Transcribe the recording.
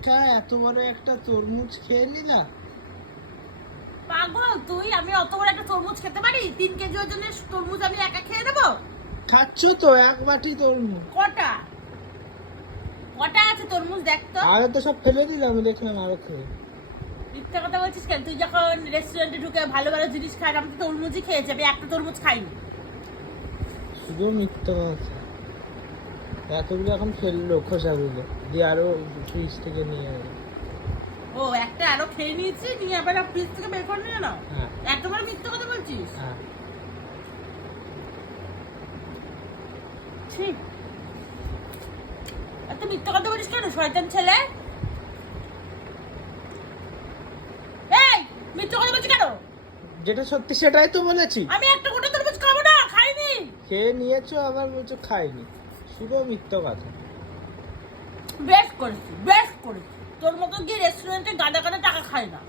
একা এত বড় একটা তরমুজ খেয়ে নিলা? পাগল তুই, আমি অত বড় একটা তরমুজ খেতে পারি? 3 কেজি ওজনের তরমুজ আমি একা খেয়ে নেবো? খাচ্ছ তো এক বাটি তরমুজ। কটা কটা আছে তরমুজ দেখ তো। আগে তো সব ফেলে দিলাম, দেখলাম আরো খেয়ে। মিথ্যা কথা বলছিস কেন? তুই যখন রেস্টুরেন্টে ঢুকে ভালো ভালো জিনিস খাই, আমি তো তরমুজই খেয়েছি, আমি একটা তরমুজ খাইনি। শুধু মিথ্যা কথা। এতগুলো এখন ফেললো খোসাগুলো দিয়ে, আরো ফ্রিজ থেকে নিয়ে এলো। ও একটা আরো খেয়ে নিয়েছি, নিয়ে আবার ফ্রিজ থেকে বের করে নিয়ে নাও। হ্যাঁ এতবার মিথ্যা কথা বলছিস? হ্যাঁ। ছি, এত মিথ্যা কথা বলিস কেন শয়তান ছেলে? এই মিথ্যা কথা বলছিস কেন? যেটা সত্যি সেটাই তো বলেছি। আমি একটা গোটা তরমুজ খাবো না, খাইনি। খেয়ে নিয়েছো আবার বলছো খাইনি, শুধু মিথ্যা কথা। বেশ করেছি, বেশ করেছি। তোর মতো গিয়ে রেস্টুরেন্টে গাদা গাদা টাকা খাই না।